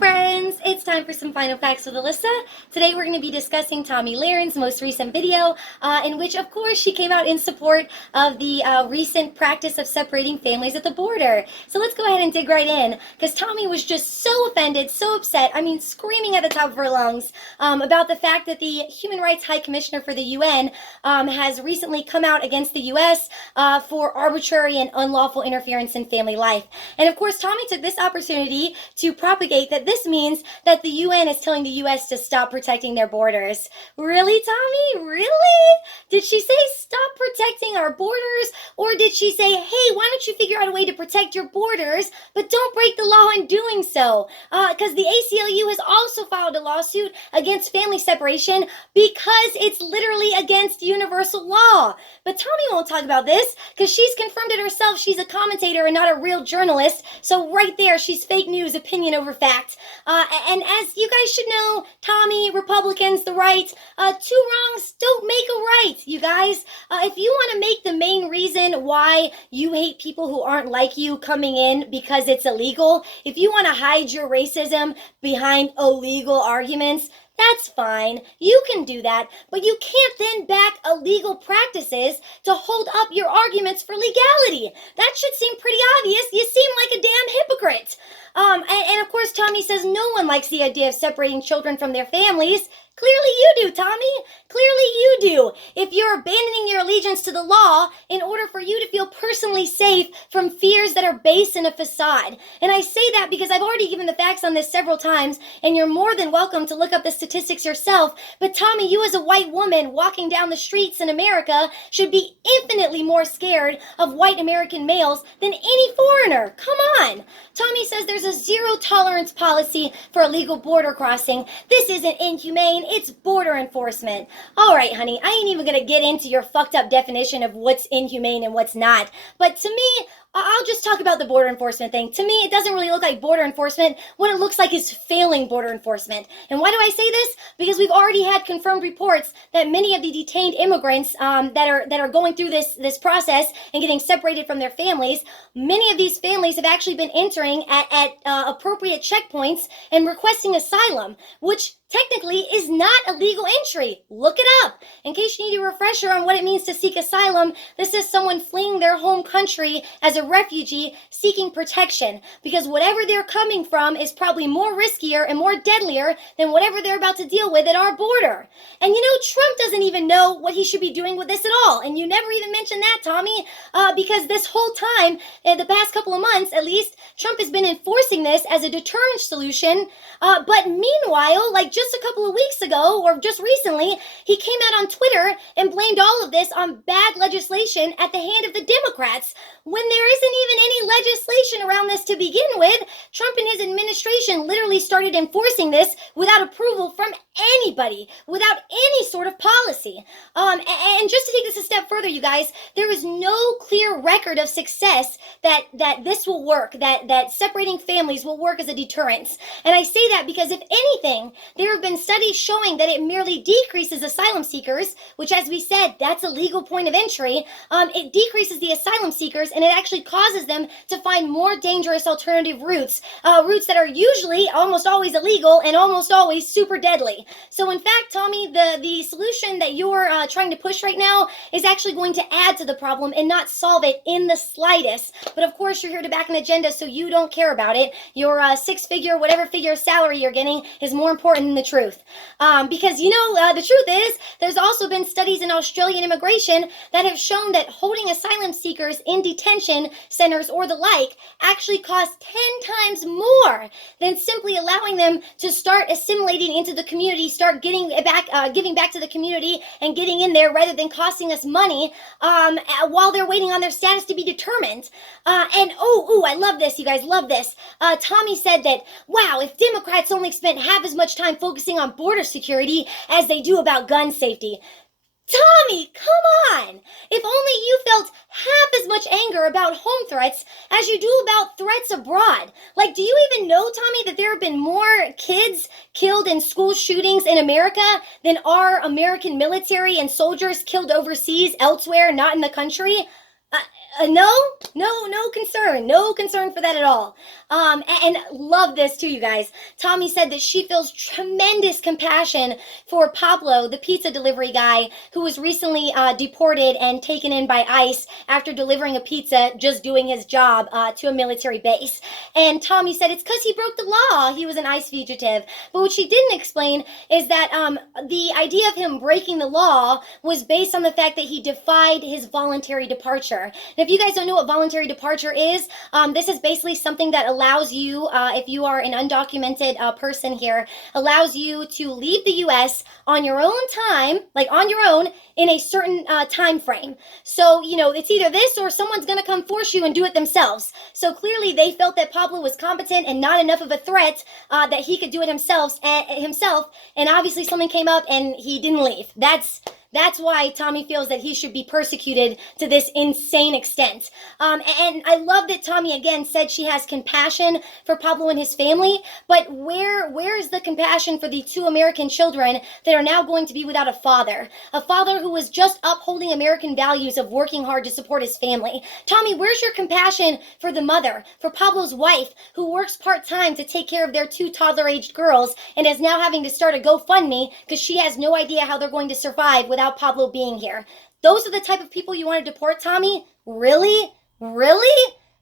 friends! It's time for some final facts with Alyssa. Today we're going to be discussing Tomi Lahren's most recent video, in which, of course, she came out in support of the recent practice of separating families at the border. So let's go ahead and dig right in, because Tomi was just so offended, so upset, screaming at the top of her lungs about the fact that the Human Rights High Commissioner for the UN has recently come out against the U.S. For arbitrary and unlawful interference in family life. And of course, Tomi took this opportunity to propagate that this means that the UN is telling the US to stop protecting their borders. Really, Tomi? Really? Did she say stop protecting our borders? Or did she say, hey, why don't you figure out a way to protect your borders, but don't break the law in doing so? Because the ACLU has also filed a lawsuit against family separation because it's literally against universal law. But Tomi won't talk about this because she's confirmed it herself. She's a commentator and not a real journalist. So right there, she's fake news, opinion over fact. And as you guys should know, Tomi, Republicans, the right, two wrongs don't make a right, you guys. If you want to make the main reason why you hate people who aren't like you coming in because it's illegal, if you want to hide your racism behind illegal arguments, that's fine. You can do that, but you can't then back illegal practices to hold up your arguments for legality. That should seem pretty obvious. You seem like a damn hypocrite. And of course, Tomi says no one likes the idea of separating children from their families. Clearly you do, Tomi. Clearly you do. If you're abandoning your allegiance to the law in order for you to feel personally safe from fears that are based in a facade. And I say that because I've already given the facts on this several times, and you're more than welcome to look up the statistics yourself. But Tomi, you as a white woman walking down the streets in America should be infinitely more scared of white American males than any foreigner. Come on. Tomi says there's a zero tolerance policy for illegal border crossing. This isn't inhumane. It's border enforcement. All right, honey, I ain't even gonna get into your fucked up definition of what's inhumane and what's not. But to me, I'll just talk about the border enforcement thing. To me, it doesn't really look like border enforcement. What it looks like is failing border enforcement. And why do I say this? Because we've already had confirmed reports that many of the detained immigrants that are going through this process and getting separated from their families, many of these families have actually been entering at appropriate checkpoints and requesting asylum, which technically is not a legal entry. Look it up. In case you need a refresher on what it means to seek asylum, this is someone fleeing their home country as a refugee seeking protection, because whatever they're coming from is probably more riskier and more deadlier than whatever they're about to deal with at our border. And you know, Trump doesn't even know what he should be doing with this at all. And you never even mentioned that, Tomi, because this whole time, the past couple of months at least, Trump has been enforcing this as a deterrent solution. But meanwhile, like just a couple of weeks ago, or just recently, he came out on Twitter and blamed all of this on bad legislation at the hand of the Democrats, when there isn't even any legislation around this to begin with. Trump and his administration literally started enforcing this without approval from anybody, without any sort of policy. And just to take this a step further, you guys, there is no clear record of success that this will work, that separating families will work as a deterrent. And I say that because if anything, there have been studies showing that it merely decreases asylum seekers, which, as we said, that's a legal point of entry. It decreases the asylum seekers, and it actually causes them to find more dangerous alternative routes, routes that are usually almost always illegal and almost always super deadly. So in fact, Tomi, the solution that you're trying to push right now is actually going to add to the problem and not solve it in the slightest. But of course, you're here to back an agenda, so you don't care about it. Your six-figure, whatever figure salary you're getting is more important than the truth. Because, you know, the truth is, there's also been studies in Australian immigration that have shown that holding asylum seekers in detention centers or the like actually costs 10 times more than simply allowing them to start assimilating into the community, start giving back to the community and getting in there, rather than costing us money while they're waiting on their status to be determined. And I love this, you guys, love this. Tomi said that, wow, if Democrats only spent half as much time focusing on border security as they do about gun safety. Tomi, come on! If only you felt half as much anger about home threats as you do about threats abroad. Like, do you even know, Tomi, that there have been more kids killed in school shootings in America than are American military and soldiers killed overseas, elsewhere, not in the country? No concern for that at all. And love this too, you guys. Tomi said that she feels tremendous compassion for Pablo, the pizza delivery guy who was recently deported and taken in by ICE after delivering a pizza, just doing his job to a military base. And Tomi said it's because he broke the law. He was an ICE fugitive. But what she didn't explain is that the idea of him breaking the law was based on the fact that he defied his voluntary departure. And if you guys don't know what voluntary departure is, this is basically something that allows you, if you are an undocumented person here, allows you to leave the U.S. on your own time, like on your own, in a certain time frame. So, it's either this or someone's going to come force you and do it themselves. So clearly they felt that Pablo was competent and not enough of a threat that he could do it himself. And obviously something came up and he didn't leave. That's why Tomi feels that he should be persecuted to this insane extent. And I love that Tomi again said she has compassion for Pablo and his family, but where is the compassion for the 2 American children that are now going to be without a father who was just upholding American values of working hard to support his family? Tomi, where's your compassion for the mother, for Pablo's wife, who works part-time to take care of their 2 toddler-aged girls and is now having to start a GoFundMe because she has no idea how they're going to survive without Pablo being here? Those are the type of people you want to deport, Tomi? Really?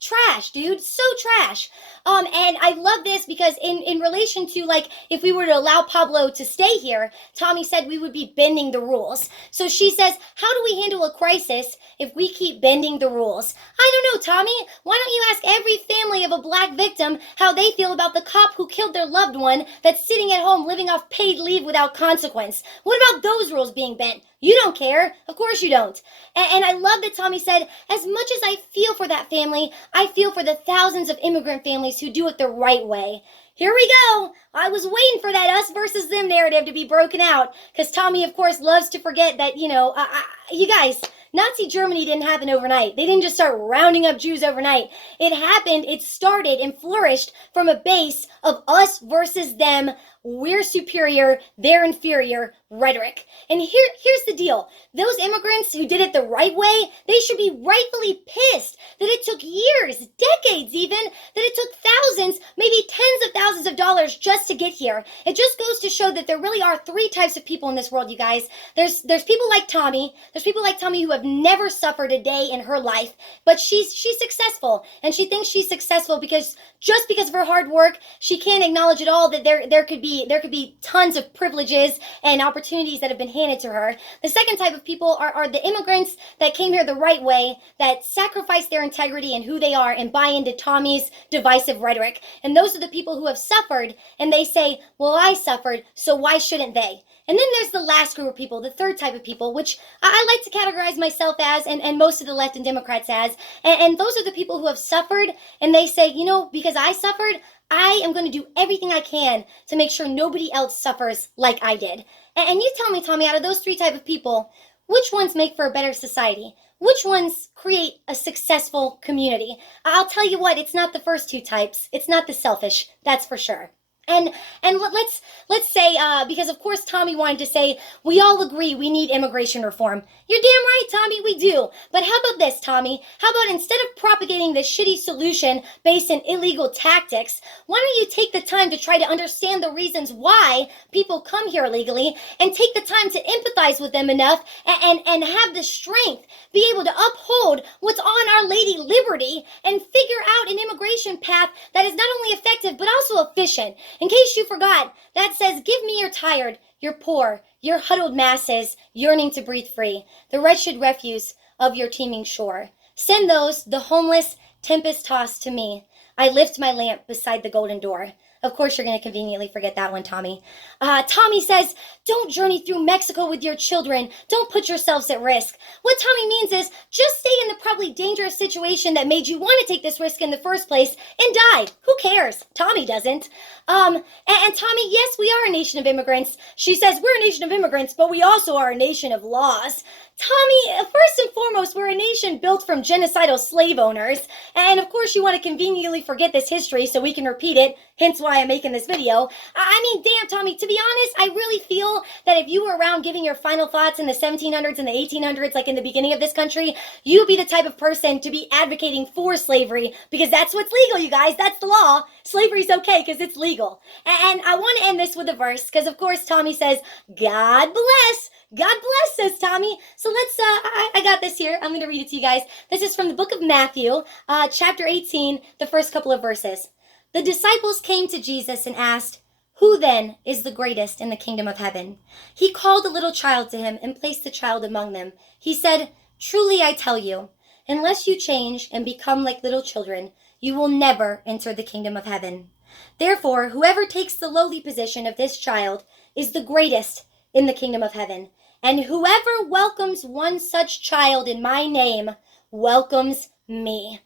Trash, dude. So trash. And I love this because in relation to, like, if we were to allow Pablo to stay here, Tomi said we would be bending the rules. So she says, how do we handle a crisis if we keep bending the rules? I don't know, Tomi. Why don't you ask every family of a black victim how they feel about the cop who killed their loved one that's sitting at home living off paid leave without consequence? What about those rules being bent? You don't care. Of course you don't. And I love that Tomi said, as much as I feel for that family, I feel for the thousands of immigrant families who do it the right way. Here we go. I was waiting for that us versus them narrative to be broken out, because Tomi, of course, loves to forget that, you guys, Nazi Germany didn't happen overnight. They didn't just start rounding up Jews overnight. It started and flourished from a base of us versus them, we're superior, they're inferior rhetoric. And here's the deal. Those immigrants who did it the right way, they should be rightfully pissed that it took years, decades even, that it took thousands, maybe tens of thousands of dollars just to get here. It just goes to show that there really are 3 types of people in this world, you guys. There's people like Tomi. There's people like Tomi who have never suffered a day in her life, but she's successful, and she thinks she's successful because of her hard work. She can't acknowledge at all that there could be tons of privileges and opportunities that have been handed to her. The second type of people are the immigrants that came here the right way, that sacrifice their integrity and who they are and buy into Tomi's divisive rhetoric. And those are the people who have suffered, and they say, well, I suffered, so why shouldn't they? And then there's the last group of people, the third type of people, which I like to categorize myself as, and most of the left and Democrats as, and those are the people who have suffered, and they say, because I suffered, I am going to do everything I can to make sure nobody else suffers like I did. And you tell me, Tomi, out of those 3 type of people, which ones make for a better society? Which ones create a successful community? I'll tell you what, it's not the first 2 types. It's not the selfish, that's for sure. And let's say, because of course Tomi wanted to say, we all agree we need immigration reform. You're damn right, Tomi, we do. But how about this, Tomi? How about instead of propagating this shitty solution based in illegal tactics, why don't you take the time to try to understand the reasons why people come here illegally and take the time to empathize with them enough and have the strength, be able to uphold what's on Our Lady Liberty and figure out an immigration path that is not only effective but also efficient. In case you forgot, that says, give me your tired, your poor, your huddled masses yearning to breathe free, the wretched refuse of your teeming shore. Send those, the homeless, tempest-tossed, to me. I lift my lamp beside the golden door. Of course, you're going to conveniently forget that one, Tomi. Tomi says, don't journey through Mexico with your children. Don't put yourselves at risk. What Tomi means is, just stay in the probably dangerous situation that made you want to take this risk in the first place and die. Who cares? Tomi doesn't. And Tomi, yes, we are a nation of immigrants. She says, we're a nation of immigrants, but we also are a nation of laws. Tommy, first and foremost, we're a nation built from genocidal slave owners. And of course, you want to conveniently forget this history so we can repeat it, hence why I'm making this video. I mean, damn, Tommy, to be honest, I really feel that if you were around giving your final thoughts in the 1700s and the 1800s, like in the beginning of this country, you'd be the type of person to be advocating for slavery because that's what's legal, you guys. That's the law. Slavery's okay because it's legal. And I want to end this with a verse because, of course, Tommy says, God bless. God bless, says Tommy. So let's, I got this here. I'm going to read it to you guys. This is from the book of Matthew, chapter 18, the first couple of verses. The disciples came to Jesus and asked, "Who then is the greatest in the kingdom of heaven?" He called a little child to him and placed the child among them. He said, "Truly I tell you, unless you change and become like little children, you will never enter the kingdom of heaven. Therefore, whoever takes the lowly position of this child is the greatest in the kingdom of heaven. And whoever welcomes one such child in my name welcomes me."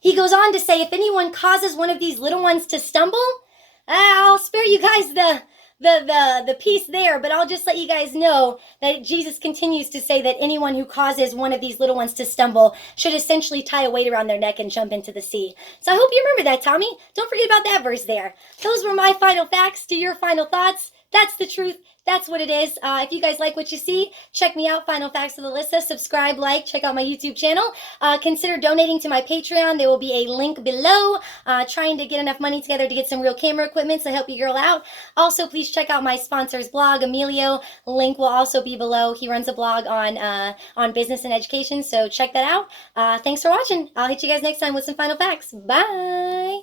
He goes on to say, if anyone causes one of these little ones to stumble, I'll spare you guys the piece there, but I'll just let you guys know that Jesus continues to say that anyone who causes one of these little ones to stumble should essentially tie a weight around their neck and jump into the sea. So I hope you remember that, Tommy. Don't forget about that verse there. Those were my final facts to your final thoughts. That's the truth. That's what it is. If you guys like what you see, check me out, Final Facts with Alyssa. Subscribe, like, check out my YouTube channel. Consider donating to my Patreon. There will be a link below. Trying to get enough money together to get some real camera equipment to help you girl out. Also, please check out my sponsor's blog, Emilio. Link will also be below. He runs a blog on business and education, so check that out. Thanks for watching. I'll hit you guys next time with some final facts. Bye!